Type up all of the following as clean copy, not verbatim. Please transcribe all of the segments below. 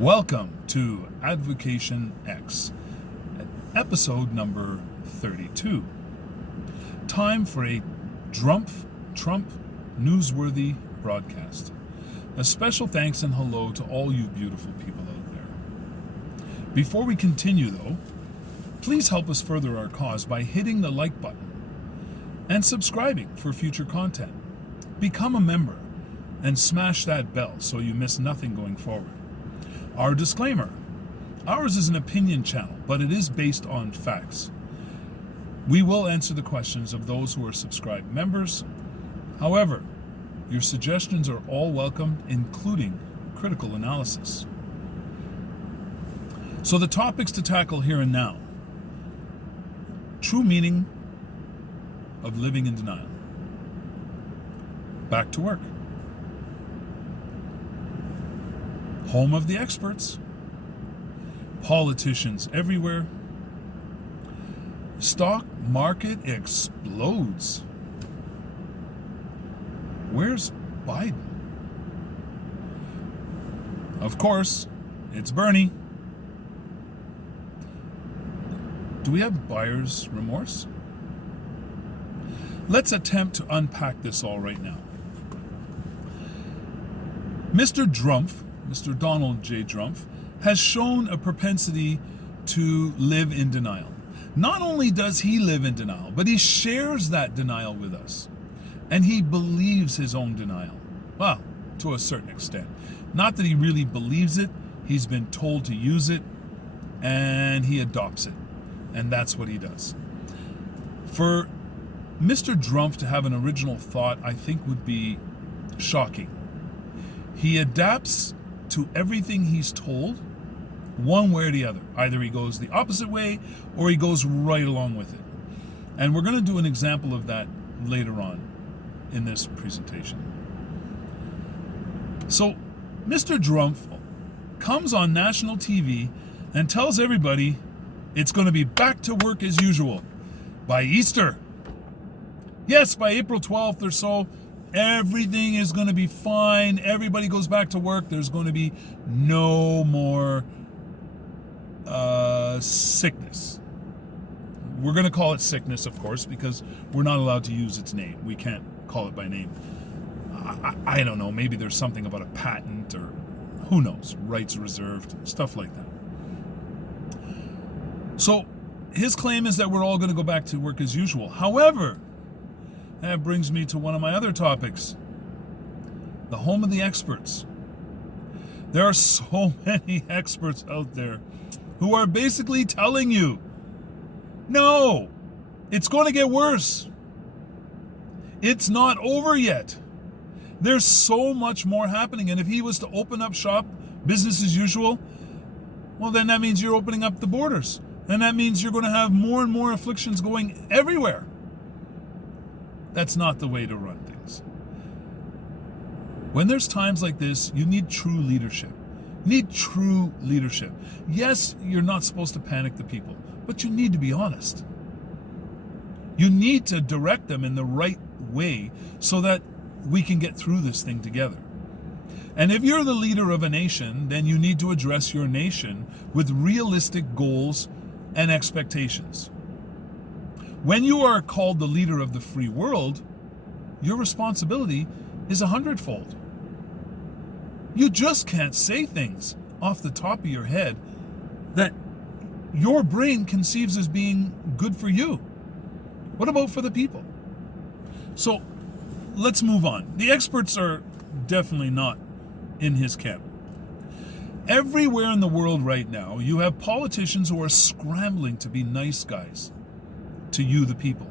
Welcome to Advocation X, episode number 32. Time for a Drumph newsworthy broadcast. A special thanks and hello to all you beautiful people out there. Before we continue though, please help us further our cause by hitting the like button and subscribing for future content. Become a member and smash that bell so you miss nothing going forward. Our disclaimer: ours is an opinion channel, but it is based on facts. We will answer the questions of those who are subscribed members. However, your suggestions are all welcome, including critical analysis. So the topics to tackle here and now: true meaning of living in denial. Back to work. Home of the experts. Politicians everywhere. Stock market explodes. Where's Biden? Of course, it's Bernie. Do we have buyer's remorse? Let's attempt to unpack this all right now. Mr. Drumph, Mr. Donald J. Drumph, has shown a propensity to live in denial. Not only does he live in denial, but he shares that denial with us. And he believes his own denial. Well, to a certain extent. Not that he really believes it, he's been told to use it, and he adopts it. And that's what he does. For Mr. Drumph to have an original thought, I think would be shocking. He adapts to everything he's told, one way or the other. Either he goes the opposite way or he goes right along with it. And we're going to do an example of that later on in this presentation. So, Mr. Drumph comes on national TV and tells everybody it's going to be back to work as usual by Easter. Yes, by April 12th or so, everything is going to be fine. Everybody goes back to work. There's going to be no more sickness. We're going to call it sickness, of course, because we're not allowed to use its name. We can't call it by name. I don't know. Maybe there's something about a patent or who knows, rights reserved, stuff like that. So his claim is that we're all going to go back to work as usual. However, that brings me to one of my other topics, the home of the experts. There are so many experts out there who are basically telling you, no, it's going to get worse. It's not over yet. There's so much more happening. And if he was to open up shop, business as usual, well, then that means you're opening up the borders. And that means you're going to have more and more afflictions going everywhere. That's not the way to run things. When there's times like this, you need true leadership. You need true leadership. Yes, you're not supposed to panic the people, but you need to be honest. You need to direct them in the right way so that we can get through this thing together. And if you're the leader of a nation, then you need to address your nation with realistic goals and expectations. When you are called the leader of the free world, your responsibility is 100-fold. You just can't say things off the top of your head that your brain conceives as being good for you. What about for the people? So let's move on. The experts are definitely not in his camp. Everywhere in the world right now, you have politicians who are scrambling to be nice guys to you, the people.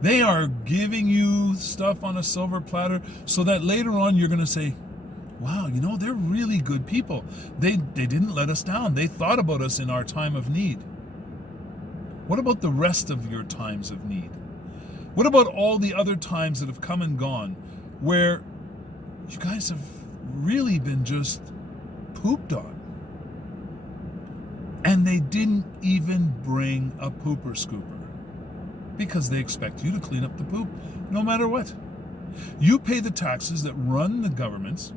They are giving you stuff on a silver platter so that later on you're going to say, wow, you know, they're really good people. They didn't let us down. They thought about us in our time of need. What about the rest of your times of need? What about all the other times that have come and gone where you guys have really been just pooped on? And they didn't even bring a pooper scooper because they expect you to clean up the poop no matter what. You pay the taxes that run the governments.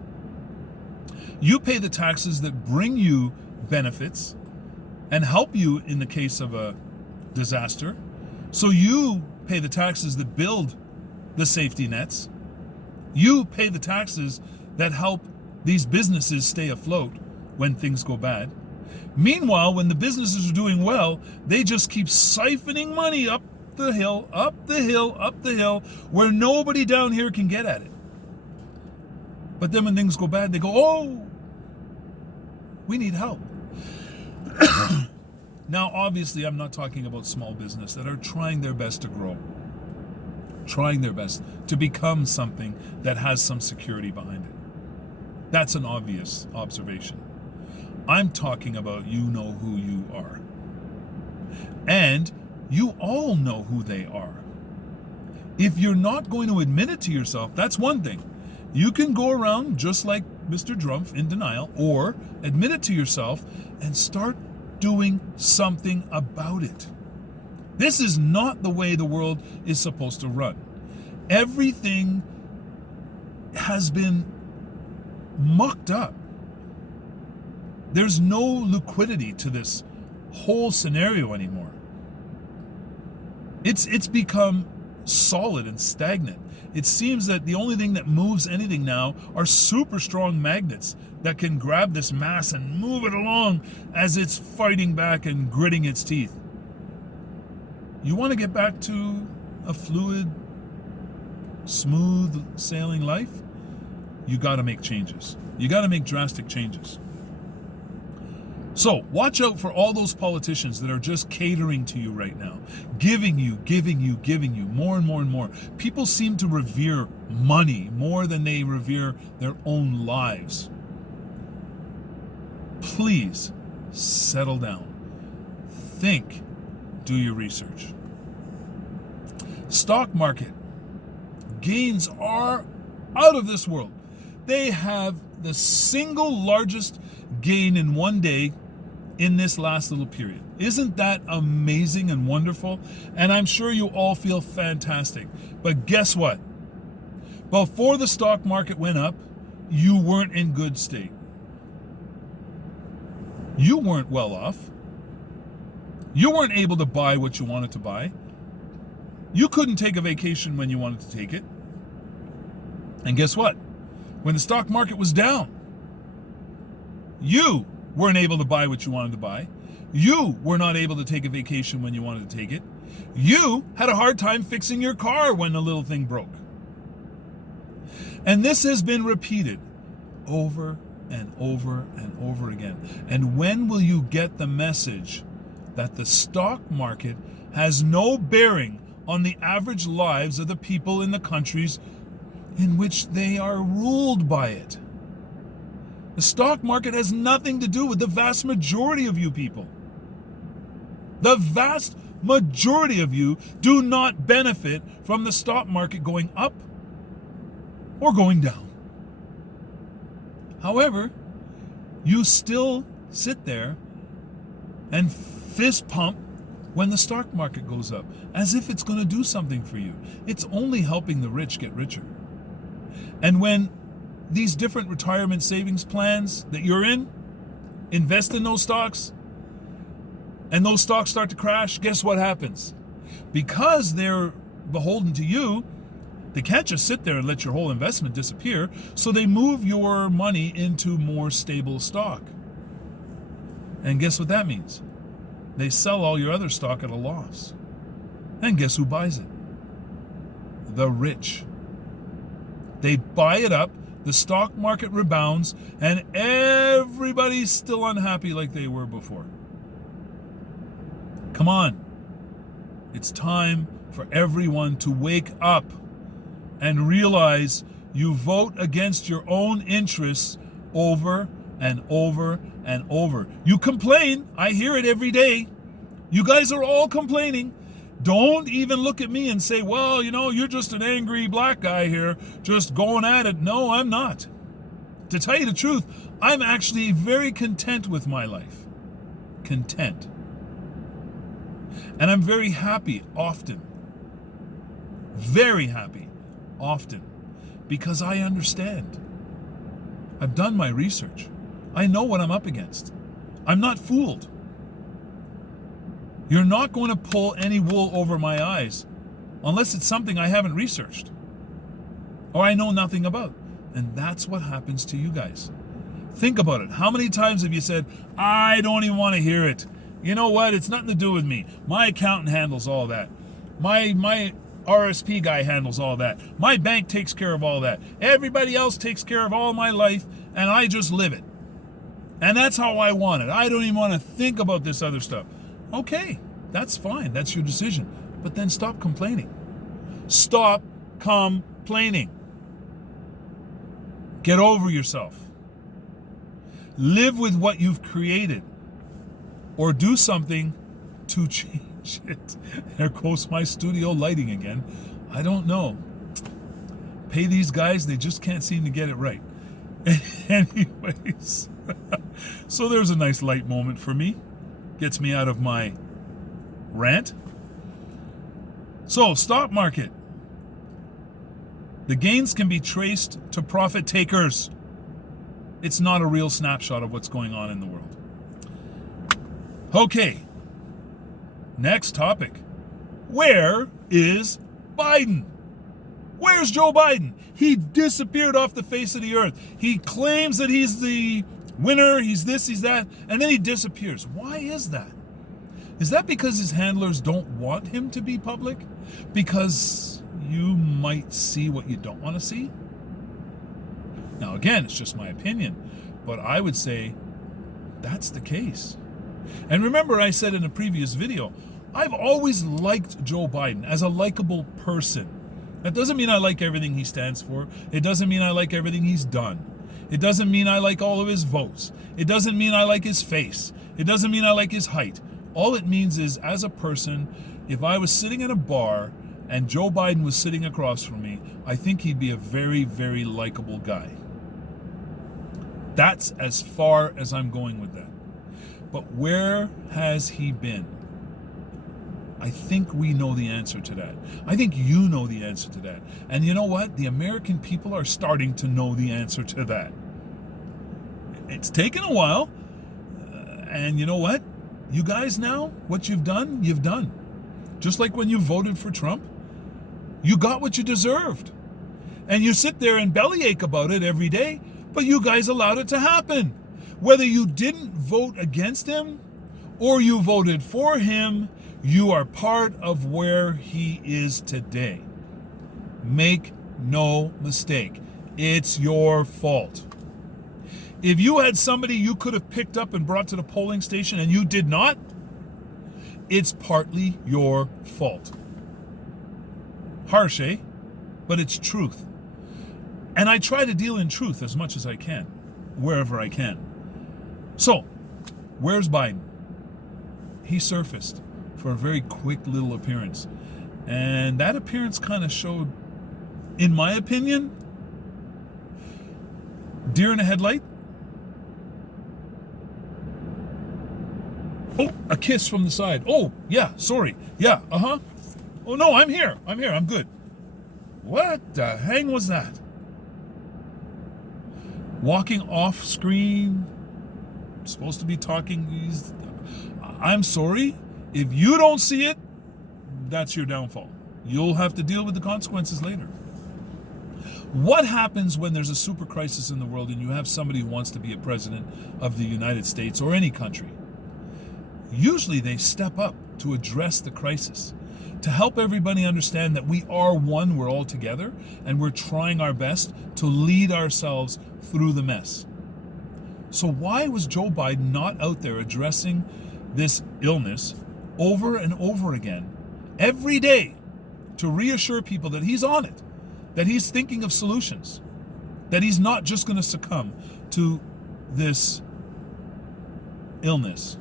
You pay the taxes that bring you benefits and help you in the case of a disaster. So you pay the taxes that build the safety nets. You pay the taxes that help these businesses stay afloat when things go bad. Meanwhile, when the businesses are doing well, they just keep siphoning money up the hill, up the hill, up the hill, where nobody down here can get at it. But then when things go bad, they go, oh, we need help. Now, obviously, I'm not talking about small business that are trying their best to grow, trying their best to become something that has some security behind it. That's an obvious observation. I'm talking about you know who you are. And you all know who they are. If you're not going to admit it to yourself, that's one thing. You can go around just like Mr. Drumph in denial, or admit it to yourself and start doing something about it. This is not the way the world is supposed to run. Everything has been mucked up. There's no liquidity to this whole scenario anymore. It's become solid and stagnant. It seems that the only thing that moves anything now are super strong magnets that can grab this mass and move it along as it's fighting back and gritting its teeth. You want to get back to a fluid, smooth sailing life? You got to make changes. You got to make drastic changes. So watch out for all those politicians that are just catering to you right now, giving you more and more and more. People seem to revere money more than they revere their own lives. Please settle down. Think. Do your research. Stock market gains are out of this world. They have the single largest gain in one day in this last little period. Isn't that amazing and wonderful? And I'm sure you all feel fantastic. But guess what? Before the stock market went up, you weren't in good state. You weren't well off. You weren't able to buy what you wanted to buy. You couldn't take a vacation when you wanted to take it. And guess what? When the stock market was down, you weren't able to buy what you wanted to buy. You were not able to take a vacation when you wanted to take it. You had a hard time fixing your car when the little thing broke. And this has been repeated over and over and over again. And when will you get the message that the stock market has no bearing on the average lives of the people in the countries in which they are ruled by it? The stock market has nothing to do with the vast majority of you people. The vast majority of you do not benefit from the stock market going up or going down. However, you still sit there and fist pump when the stock market goes up, as if it's going to do something for you. It's only helping the rich get richer. And when these different retirement savings plans that you're in, invest in those stocks, and those stocks start to crash, guess what happens? Because they're beholden to you, they can't just sit there and let your whole investment disappear, so they move your money into more stable stock. And guess what that means? They sell all your other stock at a loss. And guess who buys it? The rich. They buy it up, the stock market rebounds, and everybody's still unhappy like they were before. Come on. It's time for everyone to wake up and realize you vote against your own interests over and over and over. You complain. I hear it every day. You guys are all complaining. Don't even look at me and say, well, you're just an angry black guy here, just going at it. No, I'm not. To tell you the truth, I'm actually very content with my life. Content. And I'm very happy often. Very happy often. Because I understand. I've done my research. I know what I'm up against. I'm not fooled. You're not going to pull any wool over my eyes unless it's something I haven't researched or I know nothing about. And that's what happens to you guys. Think about it. How many times have you said, I don't even want to hear it. You know what? It's nothing to do with me. My accountant handles all that. My RSP guy handles all that. My bank takes care of all that. Everybody else takes care of all my life, and I just live it. And that's how I want it. I don't even want to think about this other stuff. Okay, that's fine. That's your decision. But then stop complaining. Stop complaining. Get over yourself. Live with what you've created. Or do something to change it. There goes my studio lighting again. I don't know. Pay these guys, they just can't seem to get it right. Anyways, so there's a nice light moment for me. Gets me out of my rant. So, stock market. The gains can be traced to profit takers. It's not a real snapshot of what's going on in the world. Okay. Next topic. Where is Biden? Where's Joe Biden? He disappeared off the face of the earth. He claims that he's the winner, he's this, he's that, and then he disappears. Why is that? Is that because his handlers don't want him to be public? Because you might see what you don't want to see? Now, again, it's just my opinion, but I would say that's the case. And remember, I said in a previous video, I've always liked Joe Biden as a likable person. That doesn't mean I like everything he stands for. It doesn't mean I like everything he's done. It doesn't mean I like all of his votes. It doesn't mean I like his face. It doesn't mean I like his height. All it means is, as a person, if I was sitting in a bar and Joe Biden was sitting across from me, I think he'd be a very, very likable guy. That's as far as I'm going with that. But where has he been? I think we know the answer to that. I think you know the answer to that. And you know what? The American people are starting to know the answer to that. It's taken a while. And you know what? You guys now, what you've done, you've done. Just like when you voted for Trump, you got what you deserved. And you sit there and bellyache about it every day, but you guys allowed it to happen. Whether you didn't vote against him or you voted for him, you are part of where he is today. Make no mistake. It's your fault. If you had somebody you could have picked up and brought to the polling station and you did not, it's partly your fault. Harsh, eh? But it's truth. And I try to deal in truth as much as I can, wherever I can. So, where's Biden? He surfaced for a very quick little appearance. And that appearance kind of showed, in my opinion, deer in a headlight. Oh, a kiss from the side. Oh, yeah, sorry. Yeah, uh-huh. Oh, no, I'm here. I'm good. What the hang was that? Walking off screen. Supposed to be talking. I'm sorry. If you don't see it, that's your downfall. You'll have to deal with the consequences later. What happens when there's a super crisis in the world and you have somebody who wants to be a president of the United States or any country? Usually they step up to address the crisis, to help everybody understand that we are one, we're all together, and we're trying our best to lead ourselves through the mess. So why was Joe Biden not out there addressing this illness over and over again, every day, to reassure people that he's on it, that he's thinking of solutions, that he's not just going to succumb to this illness,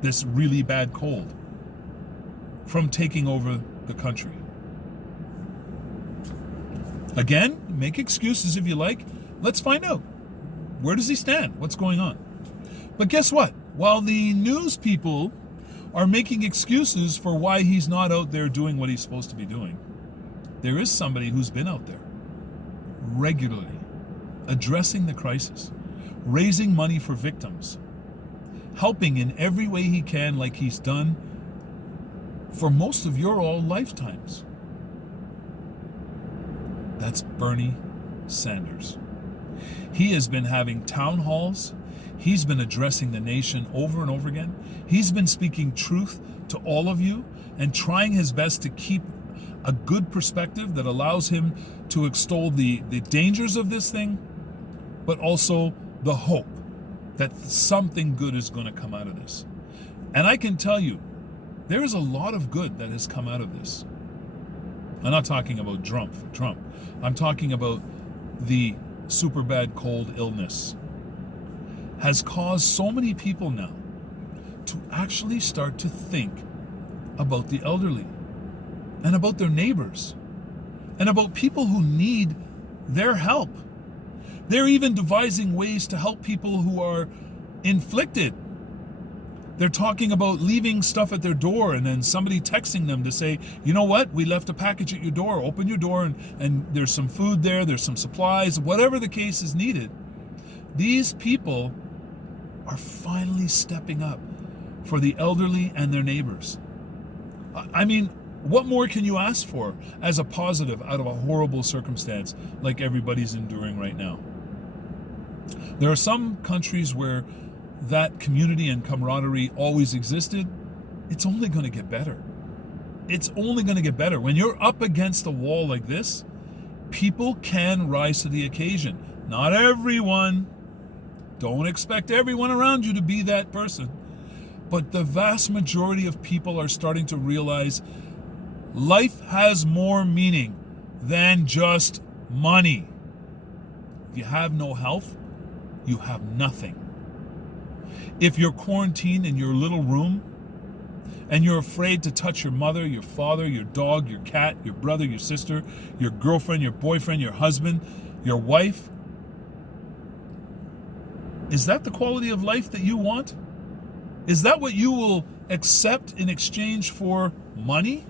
this really bad cold, from taking over the country? Again, make excuses if you like. Let's find out. Where does he stand? What's going on? But guess what? While the news people are making excuses for why he's not out there doing what he's supposed to be doing, there is somebody who's been out there regularly, addressing the crisis, raising money for victims, helping in every way he can like he's done for most of your all lifetimes. That's Bernie Sanders. He has been having town halls. He's been addressing the nation over and over again. He's been speaking truth to all of you and trying his best to keep a good perspective that allows him to extol the dangers of this thing, but also the hope that something good is going to come out of this. And I can tell you, there is a lot of good that has come out of this. I'm not talking about Drumph. I'm talking about the super bad cold illness has caused so many people now to actually start to think about the elderly and about their neighbors and about people who need their help. They're even devising ways to help people who are inflicted. They're talking about leaving stuff at their door and then somebody texting them to say, you know what, we left a package at your door, open your door and there's some food there, there's some supplies, whatever the case is needed. These people are finally stepping up for the elderly and their neighbors. I mean, what more can you ask for as a positive out of a horrible circumstance like everybody's enduring right now? There are some countries where that community and camaraderie always existed. It's only going to get better. It's only going to get better. When you're up against the wall like this, people can rise to the occasion. Not everyone. Don't expect everyone around you to be that person. But the vast majority of people are starting to realize life has more meaning than just money. If you have no health, you have nothing. If you're quarantined in your little room and you're afraid to touch your mother, your father, your dog, your cat, your brother, your sister, your girlfriend, your boyfriend, your husband, your wife, is that the quality of life that you want? Is that what you will accept in exchange for money?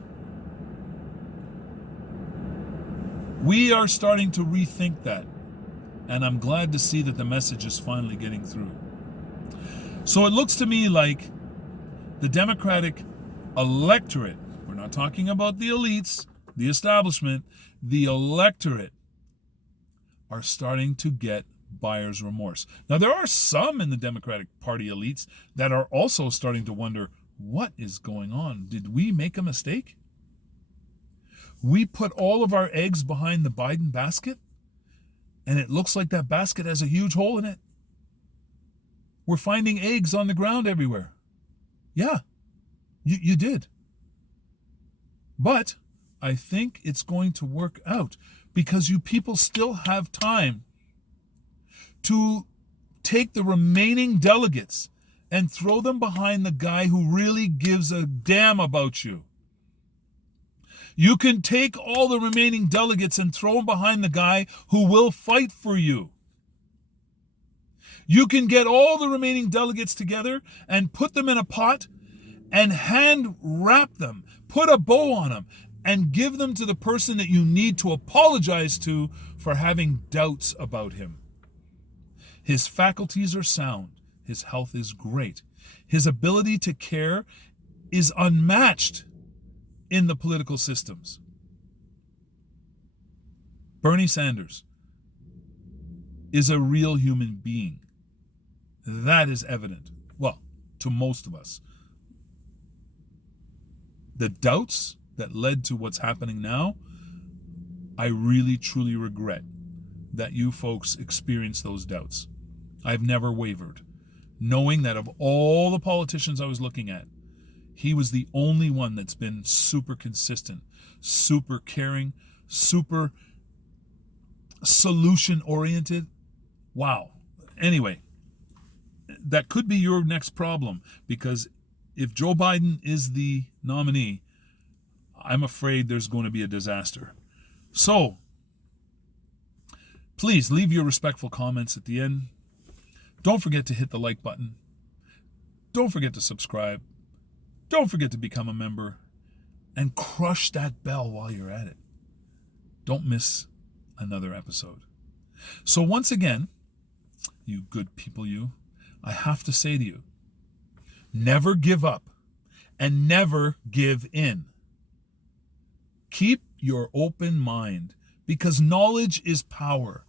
We are starting to rethink that, and I'm glad to see that the message is finally getting through. So it looks to me like the Democratic electorate, we're not talking about the elites, the establishment, the electorate are starting to get buyer's remorse. Now, there are some in the Democratic Party elites that are also starting to wonder, what is going on? Did we make a mistake? We put all of our eggs behind the Biden basket, and it looks like that basket has a huge hole in it. We're finding eggs on the ground everywhere. Yeah, you did. But I think it's going to work out because you people still have time to take the remaining delegates and throw them behind the guy who really gives a damn about you. You can take all the remaining delegates and throw them behind the guy who will fight for you. You can get all the remaining delegates together and put them in a pot and hand wrap them, put a bow on them, and give them to the person that you need to apologize to for having doubts about him. His faculties are sound. His health is great. His ability to care is unmatched in the political systems. Bernie Sanders is a real human being. That is evident. Well, to most of us. The doubts that led to what's happening now, I really, truly regret that you folks experienced those doubts. I've never wavered, knowing that of all the politicians I was looking at, he was the only one that's been super consistent, super caring, super solution-oriented. Wow. Anyway, that could be your next problem, because if Joe Biden is the nominee, I'm afraid there's going to be a disaster. So, please leave your respectful comments at the end. Don't forget to hit the like button. Don't forget to subscribe. Don't forget to become a member. And crush that bell while you're at it. Don't miss another episode. So once again, you good people, I have to say to you, never give up and never give in. Keep your open mind because knowledge is power.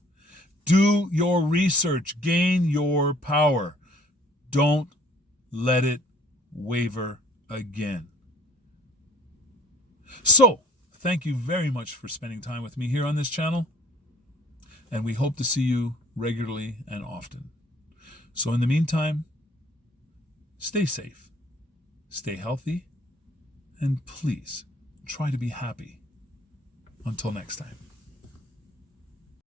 Do your research, gain your power. Don't let it waver again. So, thank you very much for spending time with me here on this channel, and we hope to see you regularly and often. So in the meantime, stay safe, stay healthy, and please try to be happy. Until next time.